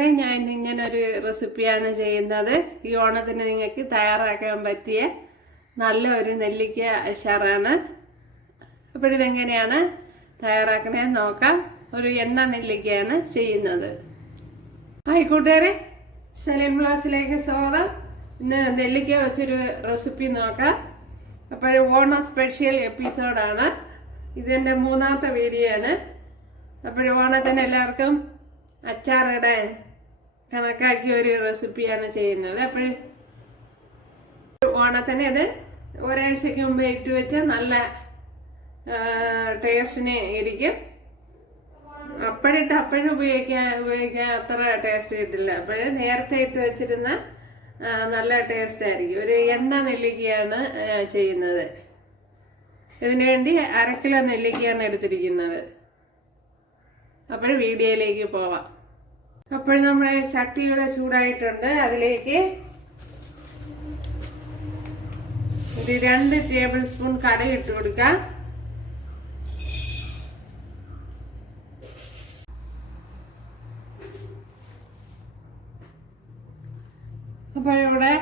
ഞാൻ ഇങ്ങനൊരു റെസിപ്പിയാണ് ചെയ്യുന്നത്. ഈ ഓണത്തിന് നിങ്ങൾക്ക് തയ്യാറാക്കാൻ പറ്റിയ നല്ലൊരു നെല്ലിക്ക അച്ചാറാണ്. അപ്പോഴിതെങ്ങനെയാണ് തയ്യാറാക്കണേന്ന് നോക്കാം. ഒരു എണ്ണ നെല്ലിക്കയാണ് ചെയ്യുന്നത്. ഹായ് കൂട്ടുകാരെ, സലീം ബ്ലോഗ്സിലേക്ക് സ്വാഗതം. ഇന്ന് നെല്ലിക്ക വെച്ചൊരു റെസിപ്പി നോക്കാം. അപ്പോൾ ഓണ സ്പെഷ്യൽ എപ്പിസോഡാണ്. ഇതെൻ്റെ മൂന്നാമത്തെ വീഡിയോ ആണ്. അപ്പോൾ ഓണത്തിന് എല്ലാവർക്കും അച്ചാറിടാൻ കണക്കാക്കിയ ഒരു റെസിപ്പിയാണ് ചെയ്യുന്നത്. അപ്പോൾ ഓണത്തിന് ഇത് ഒരാഴ്ചയ്ക്ക് മുമ്പ് ഇട്ട് വെച്ചാൽ നല്ല ടേസ്റ്റിന് ഇരിക്കും. അപ്പോഴും ഉപയോഗിക്കാൻ അത്ര ടേസ്റ്റ് കിട്ടില്ല. അപ്പോൾ നേരത്തെ ഇട്ട് വെച്ചിരുന്ന നല്ല ടേസ്റ്റ് ആയിരിക്കും. ഒരു എണ്ണ നെല്ലിക്കയാണ് ചെയ്യുന്നത്. ഇതിനു വേണ്ടി 1/2 കിലോ നെല്ലിക്കയാണ് എടുത്തിരിക്കുന്നത്. അപ്പോൾ വീഡിയോയിലേക്ക് പോവാം. അപ്പോൾ നമ്മുടെ ചട്ടിയുടെ ചൂടായിട്ടുണ്ട്. അതിലേക്ക് ഒരു 2 ടേബിൾ സ്പൂൺ കടുക് ഇട്ട് കൊടുക്കാം. അപ്പോൾ ഇവിടെ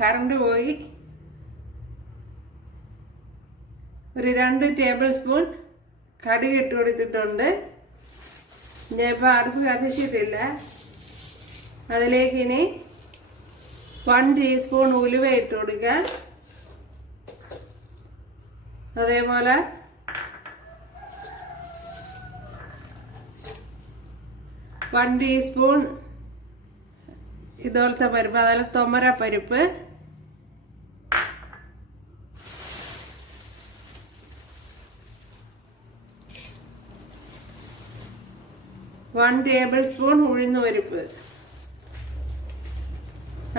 കറണ്ട് പോയി. ഒരു 2 ടേബിൾ സ്പൂൺ കടുക് ഇട്ട് കൊടുത്തിട്ടുണ്ട്. ഞാൻ ഇപ്പോൾ അടുപ്പ് കത്തിച്ചിട്ടില്ല. അതിലേക്ക് ഇനി 1 ടീസ്പൂൺ ഉലുവ ഇട്ട് കൊടുക്കുക. അതേപോലെ 1 ടീസ്പൂൺ ഇതുപോലത്തെ പരിപ്പ്, അതായത് തൊമര പരിപ്പ്. വൺ ടേബിൾ സ്പൂൺ ഉഴുന്നുപരിപ്പ്.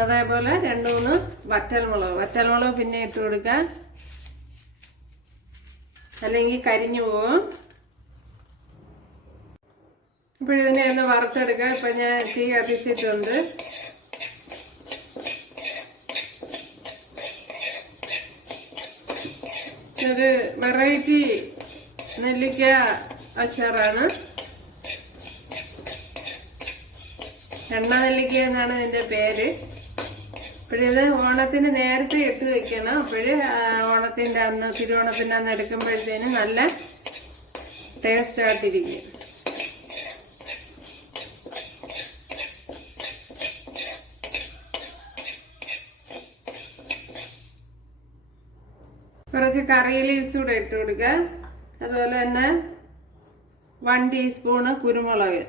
അതേപോലെ 2-3 വറ്റൽമുളക് പിന്നെ ഇട്ട് കൊടുക്കാം, അല്ലെങ്കിൽ കരിഞ്ഞു പോകും. അപ്പോൾ ഇതിനെ ഒന്ന് വറുത്തെടുക്കാം. ഇപ്പം ഞാൻ തീ കത്തിച്ചിട്ടുണ്ട്. ഒരു വെറൈറ്റി നെല്ലിക്ക അച്ചാറാണ്. എണ്ണ നെല്ലിക്ക എന്നാണ് ഇതിൻ്റെ പേര്. അപ്പോഴിത് ഓണത്തിന് നേരത്തെ ഇട്ട് വെക്കണം. ഓണത്തിൻ്റെ അന്ന്, തിരുവോണത്തിൻ്റെ അന്ന് എടുക്കുമ്പോഴത്തേനും നല്ല ടേസ്റ്റ് ആയിട്ടിരിക്കും. കുറച്ച് കറി ലീവ്സ് കൂടെ ഇട്ട് കൊടുക്കുക. അതുപോലെ തന്നെ 1 ടീസ്പൂണ് കുരുമുളക്.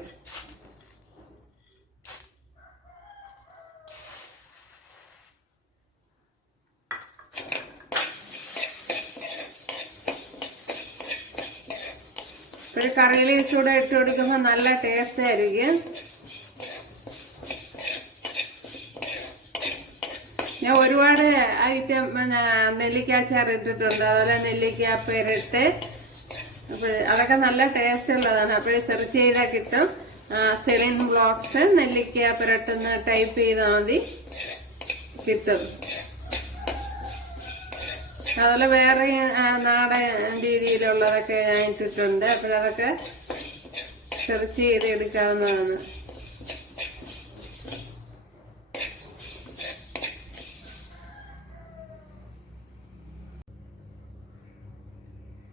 ഒരു കറി ലീവ്സ് കൂടെ ഇട്ട് കൊടുക്കുമ്പോൾ നല്ല ടേസ്റ്റ് ആയിരിക്കും. ഞാൻ ഒരുപാട് ഐറ്റം നെല്ലിക്ക അച്ചാർ ഇട്ടിട്ടുണ്ട്. അതുപോലെ നെല്ലിക്ക പെരട്ട്. അപ്പോൾ അതൊക്കെ നല്ല ടേസ്റ്റ് ഉള്ളതാണ്. അപ്പോൾ സെർച്ച് ചെയ്താൽ കിട്ടും. സലീം ബ്ലോഗ്സ് നെല്ലിക്ക പെരട്ടെന്ന് ടൈപ്പ് ചെയ്താൽ മതി, കിട്ടും. അതുപോലെ വേറെ നാടൻ രീതിയിലുള്ളതൊക്കെ ഞാൻ ഇട്ടിട്ടുണ്ട്. അപ്പോഴതൊക്കെ സെർച്ച് ചെയ്ത് എടുക്കാവുന്നതാണ്.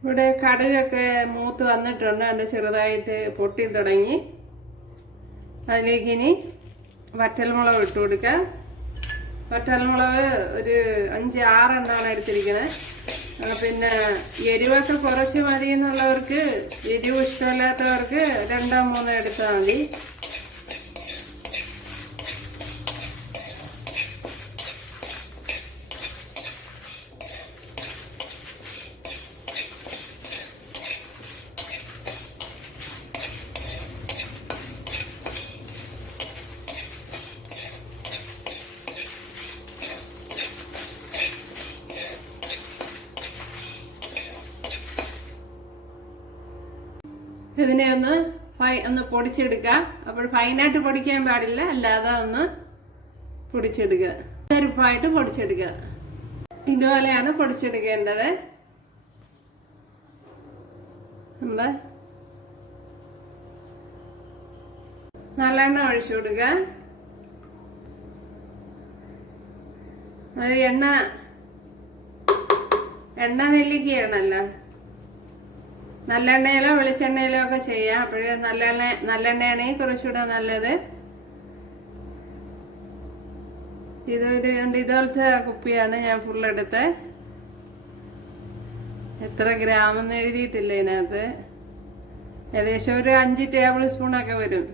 ഇവിടെ കടുകൊക്കെ മൂത്ത് വന്നിട്ടുണ്ട്. അതിൻ്റെ ചെറുതായിട്ട് പൊട്ടി തുടങ്ങി. അതിലേക്ക് ഇനി വറ്റൽമുളക് ഇട്ട് കൊടുക്കാം. വറ്റൽമുളക് ഒരു 5-6 എണ്ണമാണ് എടുത്തിരിക്കുന്നത്. പിന്നെ എരിവൊക്കെ കുറച്ച് മതി എന്നുള്ളവർക്ക്, എരിവ് ഇഷ്ടമില്ലാത്തവർക്ക് 2-3 എടുത്താൽ മതി. ഇതിനെ ഒന്ന് പൊടിച്ചെടുക്കാം. അപ്പോൾ ഫൈനായിട്ട് പൊടിക്കാൻ പാടില്ല, അല്ലാതെ ഒന്ന് പൊടിച്ചെടുക്കുക. ചെറുപ്പായിട്ട് പൊടിച്ചെടുക്കുക. ഇതുപോലെയാണ് പൊടിച്ചെടുക്കേണ്ടത്. എന്താ നല്ലെണ്ണ ഒഴിച്ചു കൊടുക്കുക. എണ്ണ നെല്ലിക്കയാണല്ലോ. നല്ലെണ്ണയിലോ വെളിച്ചെണ്ണയിലോ ഒക്കെ ചെയ്യാം. അപ്പോഴേ നല്ലെണ്ണയാണെങ്കിൽ കുറച്ചുകൂടെ നല്ലത്. ഇതുപോലത്തെ കുപ്പിയാണ് ഞാൻ ഫുള്ളെടുത്ത്. എത്ര ഗ്രാമെന്ന് എഴുതിയിട്ടില്ല ഇതിനകത്ത്. ഏകദേശം ഒരു 5 ടേബിൾ സ്പൂണൊക്കെ വരും.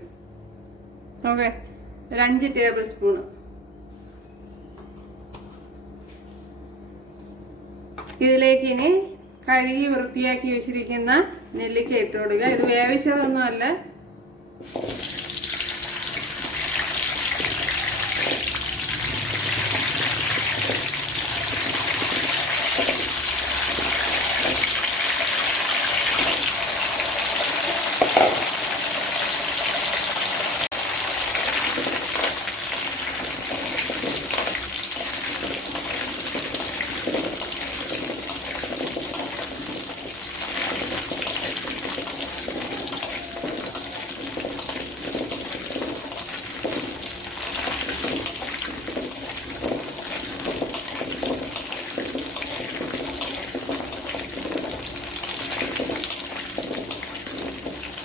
ഓക്കെ, ഒരു 5 ടേബിൾ സ്പൂണ്. ഇതിലേക്ക് ഇനി കഴുകി വൃത്തിയാക്കി വെച്ചിരിക്കുന്ന നെല്ലിക്ക ഇട്ട് കൊടുക്കുക. ഇത് വേവിച്ചതൊന്നുമല്ല.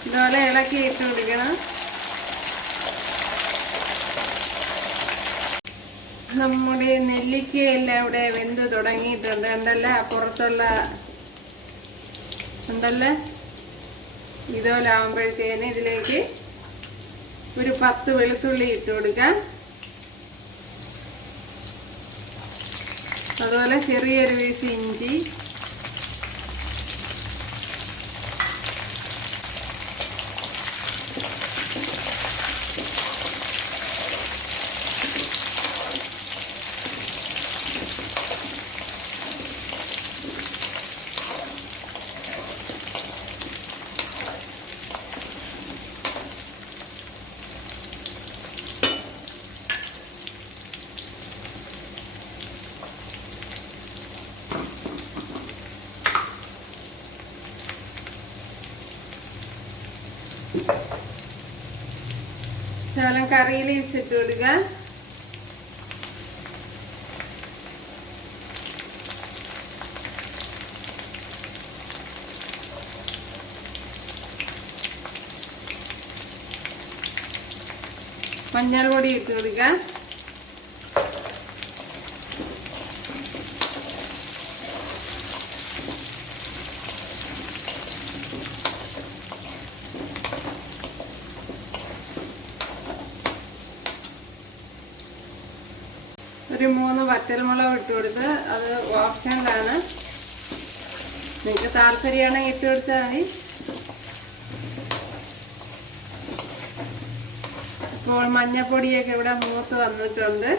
ഇതുപോലെ ഇളക്കി ഇട്ട് കൊടുക്കണം. നമ്മുടെ നെല്ലിക്കയെല്ലാം ഇവിടെ വെന്ത് തുടങ്ങിയിട്ടുണ്ട്. ഉണ്ടല്ല, പുറത്തുള്ള ഉണ്ടല്ല. ഇതുപോലെ ആകുമ്പോഴത്തേന് ഇതിലേക്ക് ഒരു 10 വെളുത്തുള്ളി ഇട്ട് കൊടുക്കാം. അതുപോലെ ചെറിയൊരു പീസ് ഇഞ്ചി, ശകലം കറി ലീവ്സ് ഇട്ട് കൊടുക്കുക. മഞ്ഞൾ പൊടി ഇട്ട് കൊടുക്കുക. ഒരു 3 വറ്റൽമുളക് ഇട്ട് കൊടുത്ത്. അത് ഓപ്ഷനിലാണ്, നിങ്ങൾക്ക് താല്പര്യമാണെങ്കിൽ ഇട്ട് കൊടുത്താൽ മതി. ഇപ്പോൾ മഞ്ഞപ്പൊടിയൊക്കെ ഇവിടെ മൂത്ത് വന്നിട്ടുണ്ട്.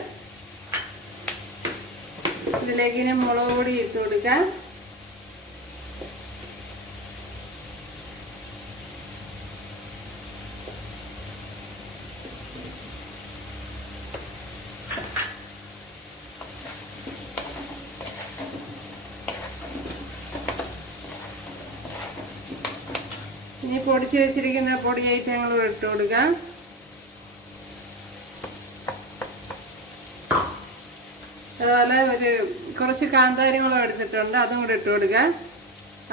ഇതിലേക്ക് ഇനി മുളക് പൊടി ഇട്ട് കൊടുക്കാം. ഇനി പൊടിച്ച് വെച്ചിരിക്കുന്ന പൊടി ഐറ്റങ്ങൾ ഇട്ട് കൊടുക്കാം. അതുപോലെ കുറച്ച് കാന്താരിമുളക് എടുത്തിട്ടുണ്ട്, അതും കൂടെ ഇട്ട് കൊടുക്കാം.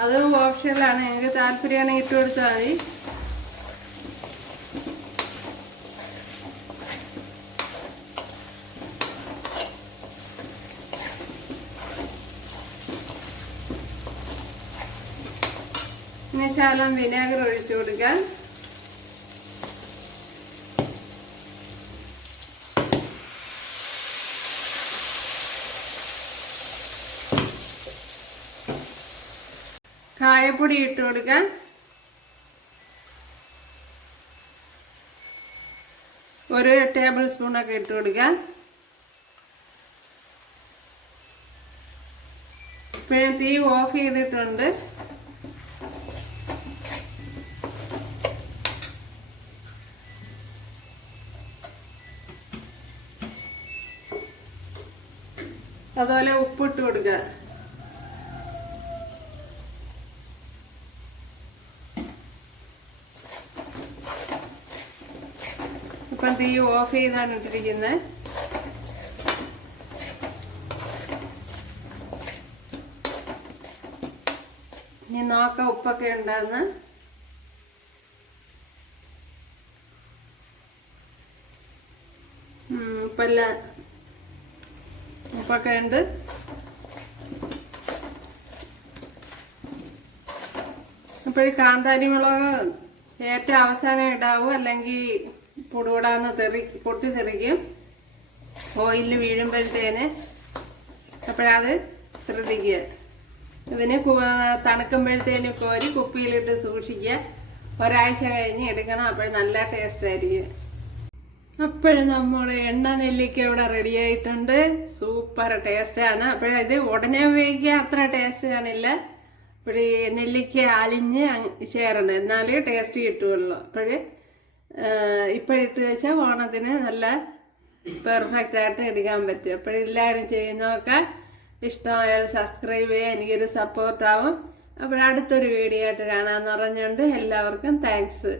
അതും ഓപ്ഷനിലാണ്, നിങ്ങൾക്ക് താല്പര്യമാണെങ്കിൽ ഇട്ട് കൊടുത്താൽ മതി. ഇനി ശകലം വിനാഗിരി ഒഴിച്ചു കൊടുക്കാം. കായപ്പൊടി ഇട്ട് കൊടുക്കാം. ഒരു ടേബിൾ സ്പൂണൊക്കെ ഇട്ട് കൊടുക്കാം. ഇപ്പോഴും തീ ഓഫ് ചെയ്തിട്ടുണ്ട്. അതുപോലെ ഉപ്പിട്ട് കൊടുക്കുക. ഇപ്പം തീ ഓഫ് ചെയ്താണ് ഇട്ടിരിക്കുന്നത്. ഇനി നോക്കാം ഉപ്പൊക്കെ ഉണ്ടാകുന്ന. ഉപ്പൊക്കെ ഉണ്ട്. അപ്പോൾ ഈ കാന്താരി മുളക് ഏറ്റവും അവസാനം ഇടാവൂ, അല്ലെങ്കിൽ പൊടുകൂടാന്ന് പൊട്ടിത്തെറിക്കും ഓയിലിൽ വീഴുമ്പോഴത്തേന്. അപ്പോഴത് ശ്രദ്ധിക്കുക. ഇതിന് തണുക്കുമ്പോഴത്തേന് കോരി കുപ്പിയിലിട്ട് സൂക്ഷിക്കുക. ഒരാഴ്ച കഴിഞ്ഞ് എടുക്കണം. അപ്പോൾ നല്ല ടേസ്റ്റ് ആയിരിക്കും. അപ്പോഴും നമ്മുടെ എണ്ണ നെല്ലിക്ക ഇവിടെ റെഡി ആയിട്ടുണ്ട്. സൂപ്പർ ടേസ്റ്റാണ്. അപ്പോഴത് ഉടനെ ഉപയോഗിക്കുക അത്ര ടേസ്റ്റ് കാണില്ല. ഇവിടെ നെല്ലിക്ക അലിഞ്ഞ് ചേരണം, എന്നാലേ ടേസ്റ്റ് കിട്ടുകയുള്ളൂ. ഇപ്പോഴിട്ട് വെച്ചാൽ ഓണത്തിന് നല്ല പെർഫെക്റ്റ് ആയിട്ട് എടുക്കാൻ പറ്റും. അപ്പോഴെല്ലാവരും ചെയ്യുന്നതൊക്കെ ഇഷ്ടമായാൽ സബ്സ്ക്രൈബ് ചെയ്യുക, എനിക്കൊരു സപ്പോർട്ടാവും. അടുത്തൊരു വീഡിയോ ആയിട്ട് കാണാമെന്ന് പറഞ്ഞുകൊണ്ട് എല്ലാവർക്കും താങ്ക്സ്.